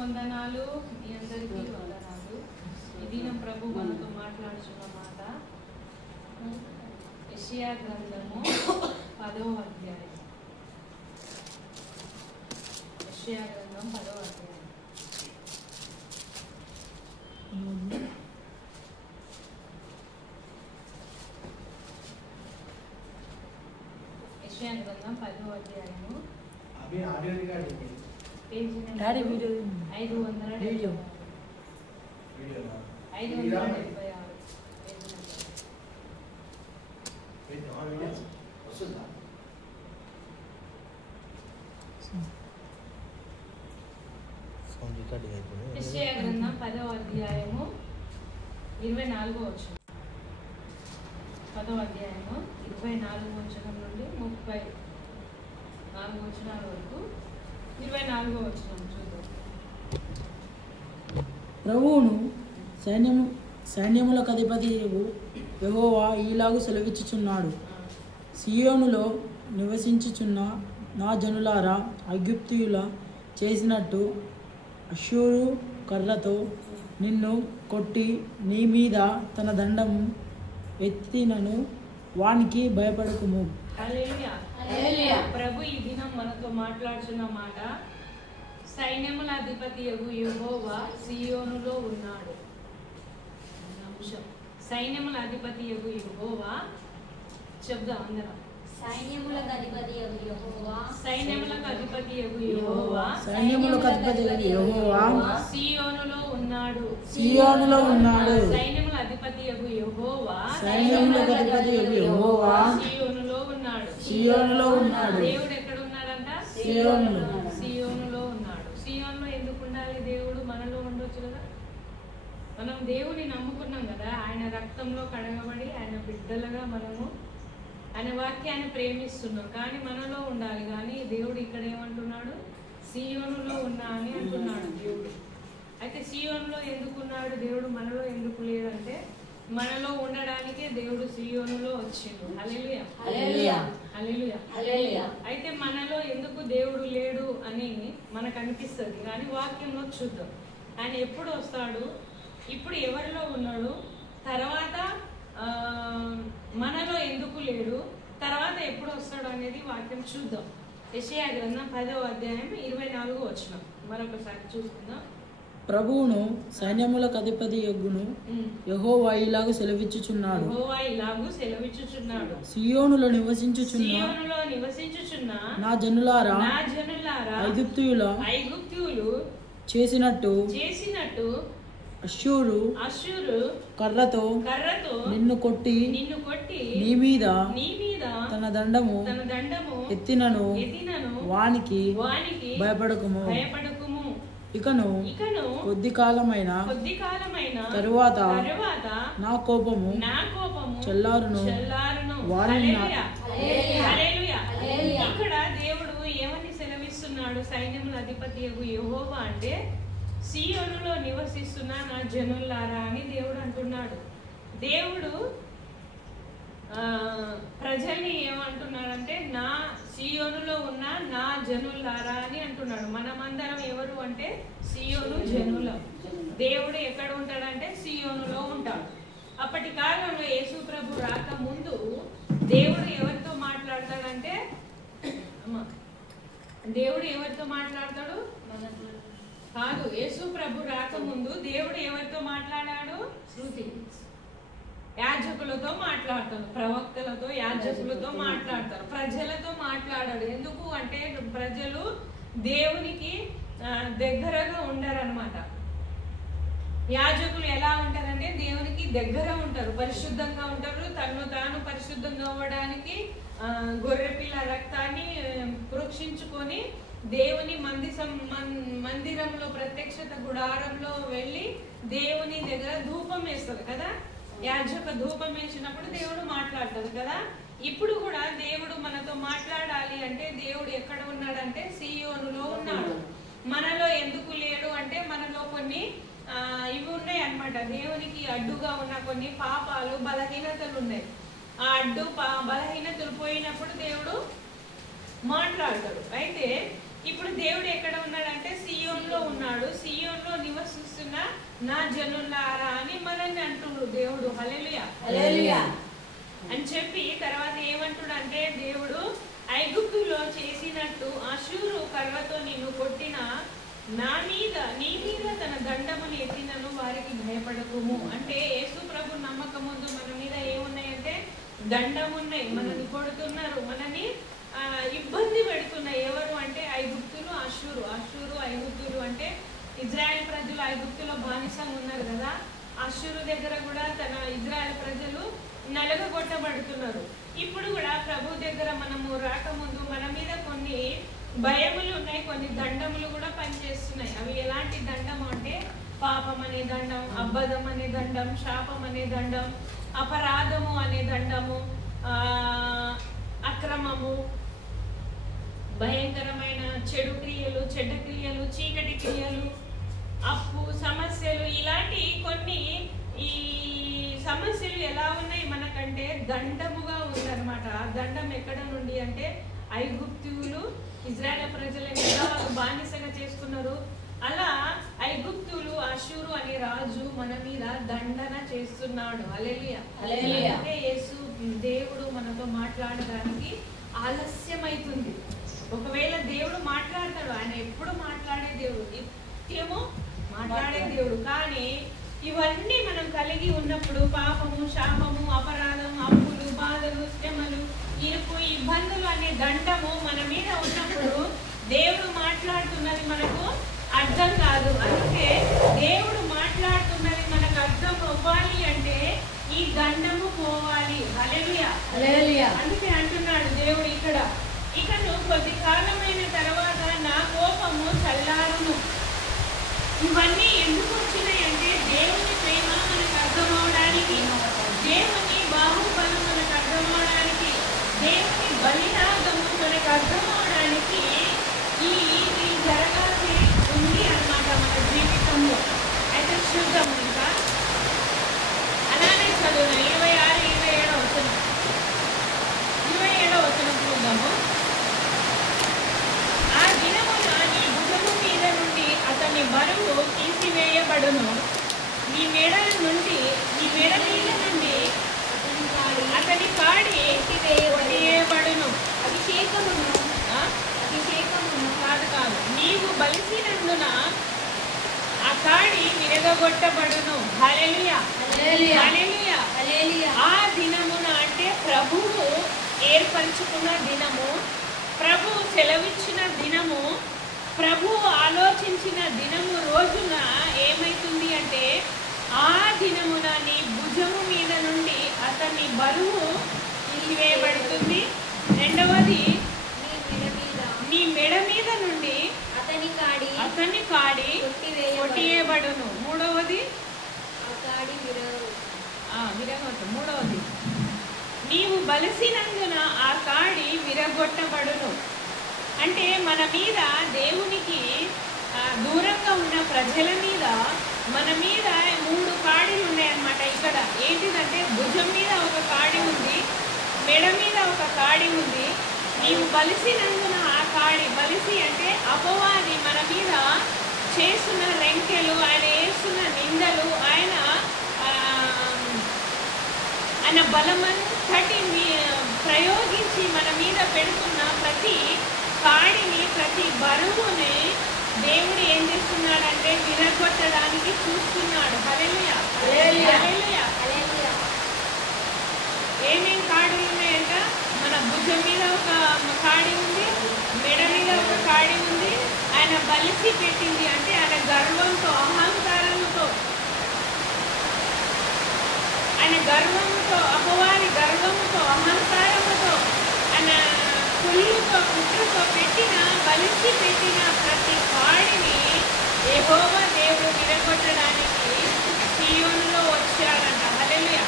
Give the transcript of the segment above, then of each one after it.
వందనాలు, మీ అందరికీ వందనాలు. ఈ దినం ప్రభు మనతో మాట్లాడుతున్న మాట యెషయా గ్రంథము 10వ అధ్యాయం. యెషయా గ్రంథం 10వ అధ్యాయం. యెషయా గ్రంథం 10వ అధ్యాయము. Page number 576. యెషయా గ్రంథం 10వ అధ్యాయము 24వ వచనం. 10వ అధ్యాయము 24వ వచనం నుండి 34వ వచనాల వరకు 24వ వచనం చూద్దాం. ప్రభువును సైన్యములకు అధిపతి యెహోవా ఈలాగు సెలవిచ్చుచున్నాడు. సియోనులో నివసించుచున్న నా జనులారా, ఐగుప్తీయుల చేసినట్టు అష్షూరు కర్రతో నిన్ను కొట్టి నీ మీద తన దండము ఎత్తినను వానికి భయపడకుము. హల్లెలూయా. ప్రభు ఈ దినం మనతో మాట్లాడుతున్న మాట, సైన్యముల అధిపతి యెహోవా సియోనులో ఉన్నాడు. సైన్యముల అధిపతి యెహోవా చెప్దాం అందరం. సైన్యములకు అధిపతి యెహోవా, సైన్యములకు అధిపతి యెహోవా, సైన్యములకు అధిపతి యెహోవా సియోనులో ఉన్నాడు. సియోనులో ఉన్నాడు. సైన్యముల అధిపతి యెహోవా, సైన్యములకు అధిపతి యెహోవా సియోనులో ఉన్నాడు. సియోనులో ఉన్నాడు. దేవుడు ఎక్కడ ఉన్నాడంట? సియోనులో. సియోనులో ఉన్నాడు. సియోనులో ఎందుకు ఉండాలి? దేవుడు మనలో ఉండొచ్చు కదా. మనం దేవుని నమ్ముకున్నాం కదా, ఆయన రక్తంలో కడగబడి ఆయన బిడ్డలుగా మనము ఆయన వాక్యాన్ని ప్రేమిస్తున్నాం. కానీ మనలో ఉండాలి. కానీ దేవుడు ఇక్కడ ఏమంటున్నాడు? సియోనులో ఉన్నా అని అంటున్నాడు దేవుడు. అయితే సియోనులో ఎందుకున్నాడు దేవుడు, మనలో ఎందుకు లేదంటే మనలో ఉండడానికే దేవుడు సియోనులో వచ్చిండు. హల్లెలూయా, హల్లెలూయా, హల్లెలూయా, హల్లెలూయా. అయితే మనలో ఎందుకు దేవుడు లేడు అని మనకు అనిపిస్తుంది. కానీ వాక్యంలో చూద్దాం ఆయన ఎప్పుడు వస్తాడు, ఇప్పుడు ఎవరిలో ఉన్నాడు, తర్వాత మనలో ఎందుకు లేడు, తర్వాత ఎప్పుడు వస్తాడు అనేది వాక్యం చూద్దాం. యెషయా గ్రంథం 10వ అధ్యాయం 24వ వచనం మరొకసారి చూసుకుందాం. ప్రభువును సైన్యములకు అధిపతి యెహోవా ఇలాగు సెలవిచ్చుచున్నాడు. యెహోవా ఇలాగు సెలవిచ్చుచున్నాడు. సియోనులో నివసించుచున్న నా జనులారా, ఐగుప్తీయులు చేసినట్టు అష్షూరు కర్రతో నిన్ను కొట్టి నీ మీద తన దండము ఎత్తినను వానికి భయపడకుము. ఇకను కొద్ది కాలమైన తరువాత నా కోపము చల్లారును. ఇక్కడ దేవుడు ఏమని సెలవిస్తున్నాడు? సైన్యముల అధిపతి యెహోవా అంటే సియోనులో నివసిస్తున్న నా జనులారా అని దేవుడు అంటున్నాడు. దేవుడు ప్రజల్ని ఏమంటున్నాడంటే నా సియోనులో ఉన్న నా జనులారా అని అంటున్నాడు. మనమందరం ఎవరు అంటే సియోను జనులం. దేవుడు ఎక్కడ ఉంటాడంటే సియోనులో ఉంటాడు. అప్పటి కాలంలో యేసు ప్రభు రాక ముందు దేవుడు ఎవరితో మాట్లాడతాడంటే దేవుడు ఎవరితో మాట్లాడతాడు కాదు, యేసు ప్రభు రాకముందు దేవుడు ఎవరితో మాట్లాడాడు? శృతి యాజకులతో మాట్లాడతాడు, ప్రవక్తలతో యాజకులతో మాట్లాడతారు, ప్రజలతో మాట్లాడాడు. ఎందుకు అంటే ప్రజలు దేవునికి దగ్గరగా ఉండరన్నమాట. యాజకులు ఎలా ఉంటారంటే దేవునికి దగ్గర ఉంటారు, పరిశుద్ధంగా ఉంటారు. తను తాను పరిశుద్ధంగా అవ్వడానికి గొర్రెపిల్ల రక్తాన్ని ప్రోక్షించుకొని దేవుని మందిరంలో ప్రత్యక్షత గుడారంలో వెళ్ళి దేవుని దగ్గర ధూపం వేస్తారు కదా. యాజక ధూపం వేసినప్పుడు దేవుడు మాట్లాడతాడు కదా. ఇప్పుడు కూడా దేవుడు మనతో మాట్లాడాలి అంటే దేవుడు ఎక్కడ ఉన్నాడంటే సియోనులో ఉన్నాడు. మనలో ఎందుకు లేడు అంటే మనలో కొన్ని ఇవి ఉన్నాయి అన్నమాట. దేవునికి అడ్డుగా ఉన్న కొన్ని పాపాలు, బలహీనతలు ఉన్నాయి. ఆ అడ్డు బలహీనతలు పోయినప్పుడు దేవుడు మాట్లాడతాడు. అయితే ఇప్పుడు దేవుడు ఎక్కడ ఉన్నాడంటే సియోనులో ఉన్నాడు. నా జనులారా అని మనల్ని అంటున్నాడు దేవుడు. హల్లెలూయా హల్లెలూయా అని చెప్పి తర్వాత ఏమంటుడు అంటే దేవుడు ఐగుప్తులో చేసినట్టు అషూరు కర్రతో నిన్ను కొట్టిన నీ మీద తన దండముని ఎత్తినను వారికి భయపడకుము. అంటే యేసు ప్రభు నమ్మకం ముందు మన మీద ఏమున్నాయంటే దండమున్నాయి, మనల్ని కొడుతున్నారు, మనని ఇబ్బంది పెడుతున్నాయి. ఎవరు అంటే ఐగుప్తులు, అషూరు ఐగుప్తులు అంటే ఇజ్రాయెల్ ప్రజలు ఐగుప్తులో బానిసంగా ఉన్నారు కదా. అషూరు దగ్గర కూడా తన ఇజ్రాయెల్ ప్రజలు నలగగొట్టబడుతున్నారు. ఇప్పుడు కూడా ప్రభు దగ్గర మనము రాకముందు మన మీద కొన్ని భయములు ఉన్నాయి, కొన్ని దండములు కూడా పనిచేస్తున్నాయి. అవి ఎలాంటి దండం అంటే పాపం అనే దండం, అబద్ధం అనే దండం, శాపం అనే దండం, అపరాధము అనే దండము, అక్రమము, భయంకరమైన చెడు క్రియలు, చెడ్డ క్రియలు, చీకటి క్రియలు, అప్పు సమస్యలు, ఇలాంటి కొన్ని ఈ సమస్యలు ఎలా ఉన్నాయి మనకంటే దండముగా ఉందన్నమాట. ఆ దండం ఎక్కడ నుండి అంటే ఐగుప్తులు ఇజ్రాయెల్ ప్రజలను ఎలా వాళ్ళు బానిసగా చేసుకున్నారు, అలా ఐగుప్తులు అషూరు అనే రాజు మన మీద దండన చేస్తున్నాడు. హల్లెలూయా హల్లెలూయా. అంటే యేసు దేవుడు మనతో మాట్లాడడానికి ఆలస్యమైతుంది. ఒకవేళ దేవుడు మాట్లాడతాడు, ఆయన ఎప్పుడు మాట్లాడే దేవుడు, నిత్యము మాట్లాడే దేవుడు. కానీ ఇవన్నీ మనం కలిగి ఉన్నప్పుడు పాపము, శాపము, అపరాధం, అప్పులు, బాధలు, శ్రమలు, ఇరుకు, ఇబ్బందులు అనే దండము మన మీద ఉన్నప్పుడు దేవుడు మాట్లాడుతున్నది మనకు అర్థం కాదు. అందుకే దేవుడు మాట్లాడుతున్నది మనకు అర్థం అవ్వాలి అంటే ఈ దండము పోవాలి. హల్లెలూయా హల్లెలూయా. అందుకే అంటున్నాడు దేవుడు ఇక్కడ, ఇకను కొద్ది కాలమైన తర్వాత నా కోపము చల్లారును. ఇవన్నీ ఎందుకు వచ్చినాయి అంటే దేవుని ప్రేమ మనకు అర్థమవడానికి, దేవుని బాహుబలం మనకు అర్థమవడానికి, దేవుని బలియాగము మనకు అర్థమవడానికి ఇది జరగాల్సి ఉంది అన్నమాట మన జీవితంలో. అయితే చూద్దాం ఇంకా అలానే చదువు 26, 27 వచనం, 27 వచనం చూద్దాము. ఆ దినమున నీ భుజము మీద నుండి అతని బరువు తీసివేయబడును, నీ మెడ మీద నుండి అతని కాడి కొట్టివేయబడును. అభిషేకమును కాదు, నీవు బలిసినందున ఆ కాడి విరగొట్టబడును. హల్లెలూయా హల్లెలూయా హల్లెలూయా. ఆ దినమున అంటే ప్రభువు ఏర్పరచుకున్న దినము, ప్రభు సెలవిచ్చిన దినము, ప్రభు ఆలోచించిన దినము రోజున ఏమైతుంది అంటే ఆ దినమున నీ భుజము మీద నుండి అతని బరువు తీసివేయబడుతుంది. రెండవది నీ మెడ మీద నుండి అతని కాడి కొట్టివేయబడును. మూడవది మూడవది నీవు బలిసినందున ఆ కాడి విరగొట్టబడును. అంటే మన మీద దేవునికి దూరంగా ఉన్న ప్రజల మీద మన మీద 3 కాడిలు ఉన్నాయన్నమాట. ఇక్కడ ఏంటిదంటే భుజం మీద ఒక కాడి ఉంది, మెడ మీద ఒక కాడి ఉంది. నీవు బలిసినందున ఆ కాడి, బలిసి అంటే అపవాది మన మీద చేస్తున్న రెంకెలు, ఆయన వేస్తున్న నిందలు, ఆయన బలమంతటి ప్రయోగించి మన మీద పెడుతున్న ప్రతి కాడిని, ప్రతి బరువుని దేవుడు ఏం చేస్తున్నాడంటే విరగొట్టడానికి చూస్తున్నాడు. హల్లెలూయా హల్లెలూయా హల్లెలూయా. ఏమేం కాడులు ఉన్నాయంట? మన భుజం మీద ఒక కాడి ఉంది, మెడ మీద ఒక కాడి ఉంది. ఆయన బలిసి పెట్టింది అంటే ఆయన గర్వంతో, అహంకారంతో, ఆయన గర్వంతో, అపవాది గర్వంతో, అహంకారముతో, ఆయన కుళ్ళుతో, కుట్రతో పెట్టిన, బలిసి పెట్టిన ప్రతి కాడిని యెహోవా దేవుడు విరగొట్టడానికి సీయోనులో వచ్చాడంట. హల్లెలూయా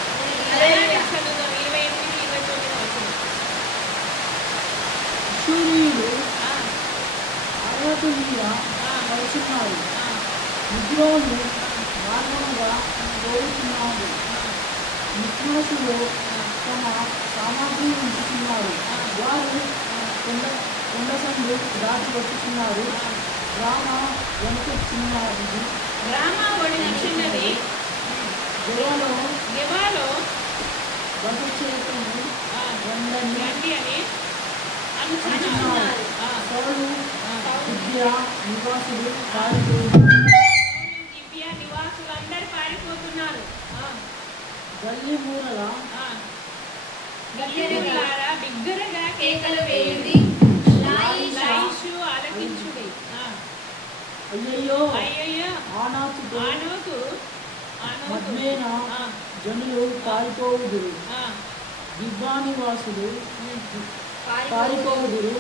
హల్లెలూయా. చదువుదాం 28, 29 వచనం. అషూరీయులు అర్హత మీద వస్తున్నారు, నిద్రోలు మార్గముగా పోతున్నారు, నిత్యాసులు తమ సామాగ్రి ఉంచుతున్నారు, వారు కొండ సందు దాటి వచ్చుతున్నారు, రామ వెనుక చిన్నది రామ ఒడిన చిన్నది గెబాలో బస చేతును రండి అని అనుచున్నారు. సౌలు దివ్య నివాసులు దివ్య నివాసులందరూ పారిపోతున్నారు. గల్లీ మూలల గల్లీలారా బిగ్గరగా కేకలు వేయుడి, లాయిషు ఆలకించుడి. అయ్యయ్యో అయ్యయ్యో ఆనోకు మధ్యేన జనులు పారిపోవుదురు, దివ్యా నివాసులు పారిపోవుదురు.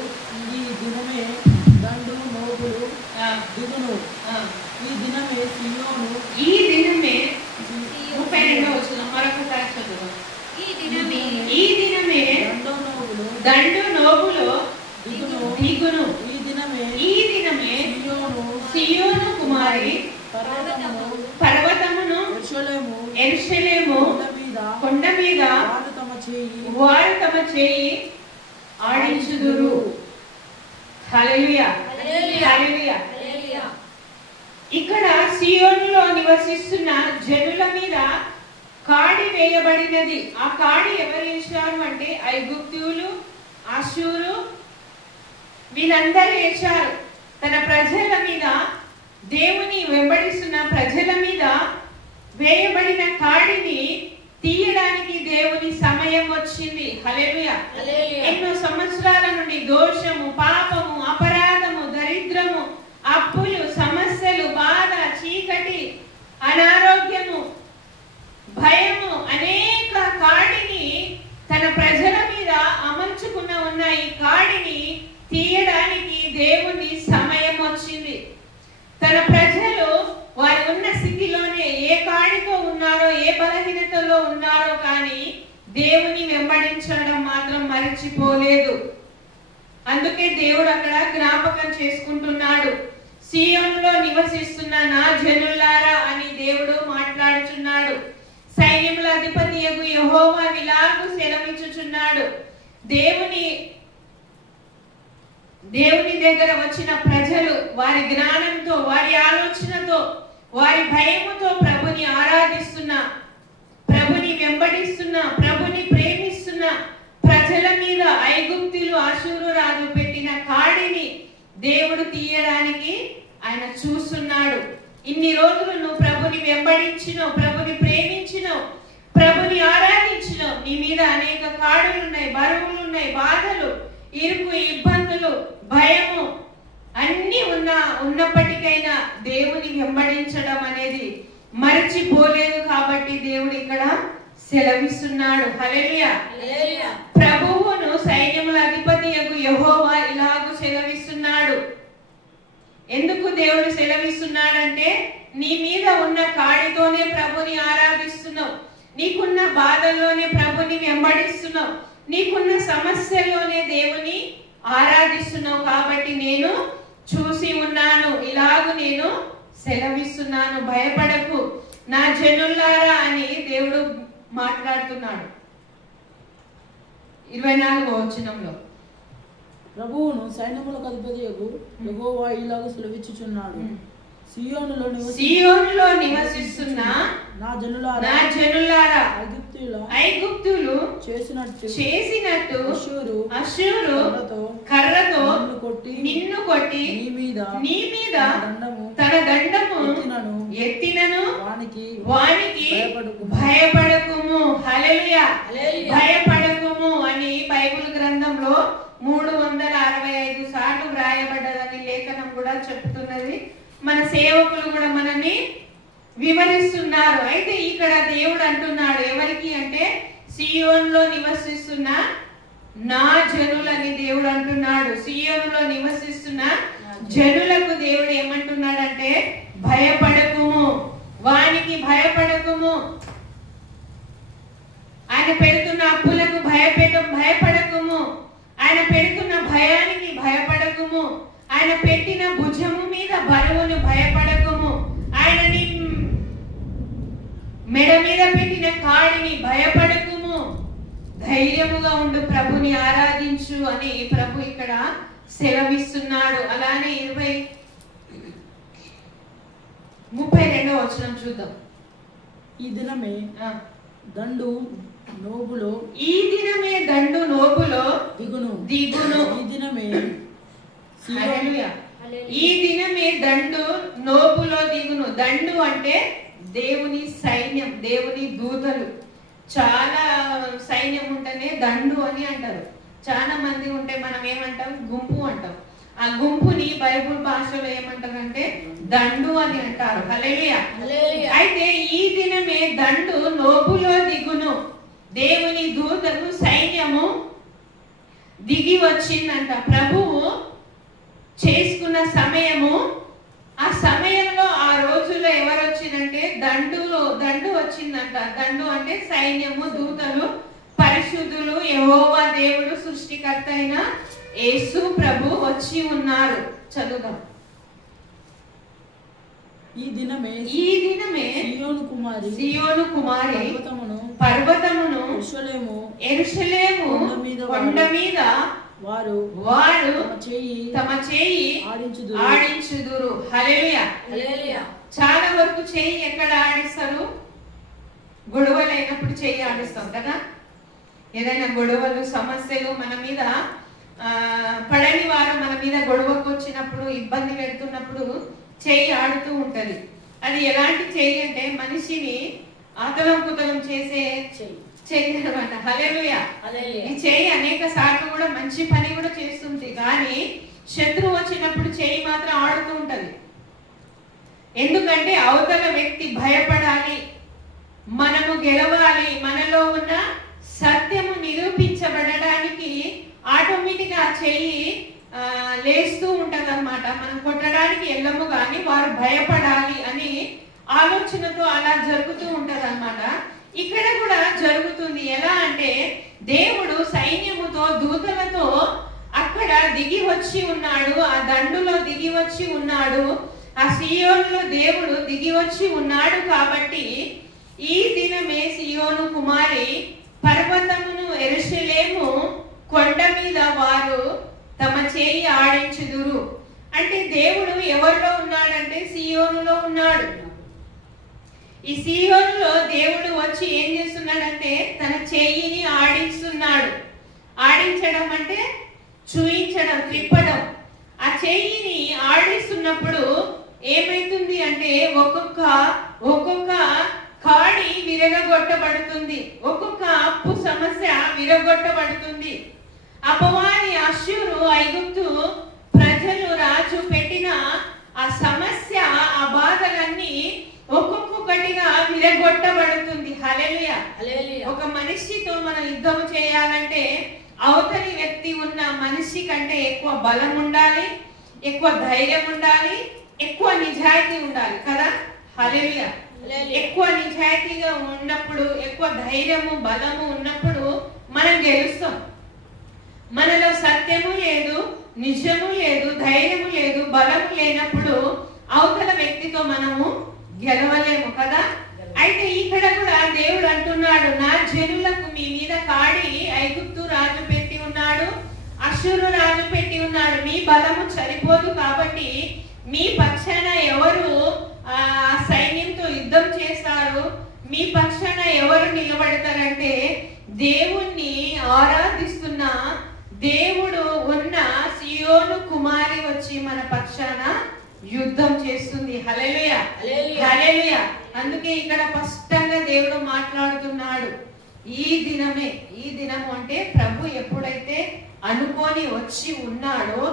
ఈ దినమే దండు నోగులు దిగును, ఈ దినమే సియోను. ఈ దినమే 32వ వచనం మరొకసారి చదువు. ఈ దినమే దండు నోగులు దిగును, ఈ దినమే సియోను కుమారి పర్వతమును యెరూషలేము కొండ మీద వారు తమ చేయి ఆడించుదురు. హల్లెలూయా హల్లెలూయా. ఇక్కడ సియోనులో నివసిస్తున్న జనుల మీద కాడి వేయబడినది. ఆ కాడి ఎవరు వేశారు అంటే ఐగుప్తీయులు, అష్షూరు, వీళ్ళందరూ వేశారు. తన ప్రజల మీద, దేవుని వెంబడిస్తున్న ప్రజల మీద వేయబడిన కాడిని తీయడానికి దేవుని సమయం వచ్చింది. హల్లెలూయా. ఎన్నో సంవత్సరాల నుండి దోషము, పాపము, అపరాధము, దరిద్రము, అప్పులు, సమస్యలు, బాధ, చీకటి, అనారోగ్యము, భయము అనేక కాడిని తన ప్రజల మీద అమర్చుకున్న ఉన్న ఈ కాడిని తీయడానికి దేవుని సమయం వచ్చింది. తన ప్రజలు వారు ఉన్న స్థితిలోనే ఏ కాడితో ఉన్నారో, ఏ బలహీనతలో ఉన్నారో కానీ దేవుని వెంబడించడం మాత్రం మరిచిపోలేదు. అందుకే దేవుడు అక్కడ జ్ఞాపకం చేసుకుంటున్నాడు. సియోనులో నివసిస్తున్న నా జనులారా అని దేవుడు మాట్లాడుచున్నాడు. సైన్యముల అధిపతియగు యెహోవా ఇలాగు సెలవిచ్చుచున్నాడు. దేవుని దగ్గర వచ్చిన ప్రజలు వారి జ్ఞానంతో, వారి ఆలోచనతో, వారి భయముతో ప్రభుని ఆరాధిస్తున్న, ప్రభుని వెంబడిస్తున్న, ప్రభుని ప్రేమిస్తున్న ప్రజల మీద ఐగుప్తీయులు, అష్షూరు రాజు పెట్టిన కాడిని దేవుడు తీయడానికి ఆయన చూస్తున్నాడు. ఇన్ని రోజులు నువ్వు ప్రభుని వెంబడించినావు, ప్రభుని ప్రేమించినావు, ప్రభుని ఆరాధించినావు. నీ మీద అనేక కాడులు ఉన్నాయి, బరువులు ఉన్నాయి, బాధలు, ఇరుకు, ఇబ్బందులు, భయము అన్ని ఉన్నప్పటికైనా దేవుని వెంబడించడం అనేది మరచిపోలేదు. కాబట్టి దేవుడు ఇక్కడ సెలవిస్తున్నాడు. హల్లెలూయా. ప్రభువును సైన్యముల అధిపతియగు యెహోవా ఇలాగు సెలవిస్తున్నాడు. ఎందుకు దేవుడు సెలవిస్తున్నాడంటే నీ మీద ఉన్న కాడితోనే ప్రభుని ఆరాధిస్తున్నావు, నీకున్న బాధలోనే ప్రభుని వెంబడిస్తున్నావు, నీకున్న సమస్యలోనే దేవుని ఆరాధిస్తున్నావు. కాబట్టి నేను చూసి ఉన్నాను, ఇలాగు నేను సెలవిస్తున్నాను, భయపడకు నా జనులారా అని దేవుడు మాట్లాడుతున్నాడు. 24వ వచనంలో ప్రభువును సైన్యములకు అధిపతియగు యెహోవా ఇలాగ సెలవిచ్చుచున్నాడు. సియోనులో నివసిస్తున్న నా జనులారా ఐగుప్తులు చేసినట్టు అష్షూరు కర్రతో నిన్ను కొట్టి నీ మీద తన దండము ఎత్తినను వానికి భయపడకుము. హల్లెలూయా. భయపడకుము అని బైబిల్ గ్రంథంలో 365 సార్లు వ్రాయబడ్డదని లేఖనం కూడా చెప్తున్నది. మన సేవకులు కూడా మనల్ని వివరిస్తున్నారు. అయితే ఇక్కడ దేవుడు అంటున్నాడు ఎవరికి అంటే సియోనులో నివసిస్తున్న నా జనులని దేవుడు అంటున్నాడు. సియోనులో నివసిస్తున్న జనులకు దేవుడు ఏమంటున్నాడంటే భయపడకుము, వానికి భయపడకుము, ఆయన పెడుతున్న అప్పులకు భయపడకుము, ఆయన పెడుతున్న భయానికి భయపడకుము, ఆయన పెట్టిన భుజము మీద బరువును భయపడకుము, ఆయన నీ మెడ మీద పెట్టిన కాడిని భయపడకుము, ధైర్యముగా ఉండు, ప్రభుని ఆరాధించు అని ప్రభు ఇక్కడ సెలవిస్తున్నాడు. అలానే 32వ వచనం చూద్దాం. ఈ దినమే దండు నోబులో ఈ దినమే దండు నోబులో దిగును. ఈ దినమే హల్లెలూయా. ఈ దినమే దండు నోబులో దిగును. దండు అంటే దేవుని సైన్యం, దేవుని దూతలు. చాలా సైన్యం ఉంటేనే దండు అని అంటారు. చాలా మంది ఉంటే మనం ఏమంటాం? గుంపు అంటాం. ఆ గుంపుని బైబుల్ భాషలో ఏమంటారంటే దండు అని అంటారు. హల్లెలూయా. అయితే ఈ దినమే దండు నోబులో దిగును. దేవుని దూతలు సైన్యము దిగి వచ్చిందంట. ప్రభువు చేసుకున్న సమయము, ఆ సమయంలో ఆ రోజుల్లో ఎవరు వచ్చిందంటే దండు వచ్చిందంట. దండు అంటే సైన్యము, దూతలు, పరిశుద్ధులు, యెహోవా దేవుడు సృష్టికర్త అయిన యేసు ప్రభు వచ్చి ఉన్నారు. చదువుదాం. ఈ దినమే సియోను కుమారి పర్వతమును యెరూషలేము కొండ మీద వారు తమ చేయి ఆడించుదురు. హల్లెలూయా. చాలా వరకు చేయి ఎక్కడ ఆడిస్తారు? గొడవలైనప్పుడు చేయి ఆడిస్తాం కదా. ఏదైనా గొడవలు, సమస్యలు మన మీద పడని వారు మన మీద గొడవకు వచ్చినప్పుడు, ఇబ్బంది పెడుతున్నప్పుడు చేయి ఆడుతూ ఉంటది. అది ఎలాంటి చేయి అంటే మనిషిని ఆతలం కుతలం చేసే చేయి అనమాట. హల్లెలూయా. ఈ చేయి అనేక సార్లు కూడా మంచి పని కూడా చేస్తుంది, కానీ శత్రువు వచ్చినప్పుడు చేయి మాత్రం ఆడుతూ ఉంటది. ఎందుకంటే అవతల వ్యక్తి భయపడాలి, మనము గెలవాలి, మనలో ఉన్న సత్యము నిరూపించబడడానికి ఆటోమేటిక్ ఆ చేయి లేస్తూ ఉంటది అన్నమాట. మనం కొట్టడానికి వెళ్ళము, కానీ వారు భయపడాలి అని ఆలోచనతో అలా జరుగుతూ ఉంటది అన్నమాట. ఇక్కడ కూడా జరుగుతుంది. ఎలా అంటే దేవుడు సైన్యముతో, దూతలతో అక్కడ దిగి వచ్చి ఉన్నాడు. ఆ దండులో దిగి వచ్చి ఉన్నాడు. ఆ సియోనులో దేవుడు దిగి వచ్చి ఉన్నాడు. కాబట్టి ఈ దినమే సియోను కుమారి పర్వతమును యెరూషలేము కొండ మీద వారు తమ చేయి ఆడించుదురు. అంటే దేవుడు ఎవరిలో ఉన్నాడంటే సియోనులో ఉన్నాడు. ఈ సియోనులో దేవుడు వచ్చి ఏం చేస్తున్నాడంటే తన చేయిని ఆడిస్తున్నాడు. ఆడించడం అంటే చూయించడం, త్రిప్పడం. ఆ చేయిని ఆడిస్తున్నప్పుడు ఏమైతుంది అంటే ఒక్కొక్క కాడి విరగొట్టబడుతుంది, ఒక్కొక్క అప్పు సమస్య విరగొట్టబడుతుంది. అపవాది అష్షూరు, ఐగుప్తు ప్రజలు, రాజు పెట్టిన ఆ సమస్య, ఆ బాధలన్నీ ఒక్కొక్కటిగా విరగొట్టబడుతుంది. హల్లెలూయా. ఒక మనిషితో మనం యుద్ధం చేయాలంటే అవతలి వ్యక్తి ఉన్న మనిషి కంటే ఎక్కువ బలం ఉండాలి, ఎక్కువ ధైర్యం ఉండాలి, ఎక్కువ నిజాయితీ ఉండాలి కదా. హల్లెలూయా. ఎక్కువ నిజాయితీగా ఉన్నప్పుడు, ఎక్కువ ధైర్యము, బలము ఉన్నప్పుడు మనం గెలుస్తాం. మనలో సత్యము లేదు, నిజము లేదు, ధైర్యము లేదు, బలము లేనప్పుడు అవతల వ్యక్తితో మనము గెలవలేము కదా. అయితే ఇక్కడ కూడా దేవుడు అంటున్నాడు, నా జనులకు మీ మీద కాడి ఐగుప్తు రాజు పెట్టి ఉన్నాడు, అష్షూరు రాజు పెట్టి ఉన్నాడు. మీ బలము సరిపోదు కాబట్టి మీ పక్షాన ఎవరు సైన్యంతో యుద్ధం చేస్తారు, మీ పక్షాన ఎవరు నిలబడతారంటే దేవుణ్ణి ఆరాధిస్తున్న దేవుడు ఉన్న సియోను కుమారి వచ్చి మన పక్షాన యుద్ధం చేస్తుంది. హల్లెలూయా. హల్లెలూయా. అందుకే ఇక్కడ స్పష్టంగా దేవుడు మాట్లాడుతున్నాడు. ఈ దినము అంటే ప్రభు ఎప్పుడైతే అనుకొని వచ్చి ఉన్నాడో